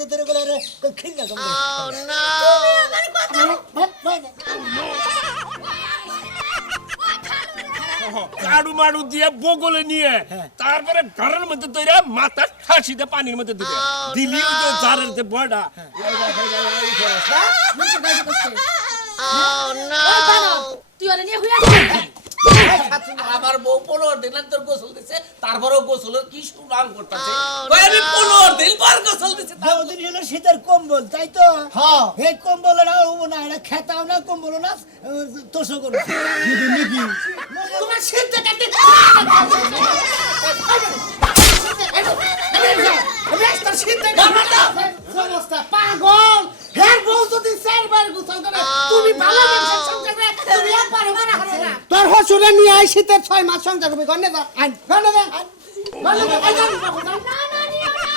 মতো ধরে গেলে রে খিল্লা কম কাড়ু মাড়ু দিয়ে বগলে নিয়ে তারপরে ঘরের মধ্যে তৈরি মাথা ঠাসিতে পানির মধ্যে দিবে দিলি ওই যে জারের যে বড়া তুই ওরে নিয়ে হইয়া আমার বউ 15 দিন তোর গোসল দিছে তারপরেও গোসলের কি সুনাম করতেছে কই আমি 15 দিন পর গোসল দিছে ওদিন হলো শীতের কম্বল তাই তো হ্যাঁ এই কম্বল না এটা খেতাও না কম্বল না তোষো করো তোমার শীতে কাটে সমস্ত পাগল হের বউ যদি 4 বার গোসল করে তুমি ভালো মানুষ সংসারে তুমি একবার মনে করো না তোর হসুরে নিয়ে আই শীতের 6 মাস সংসার করবি গন্নে যা গন্নে যা গন্নে যা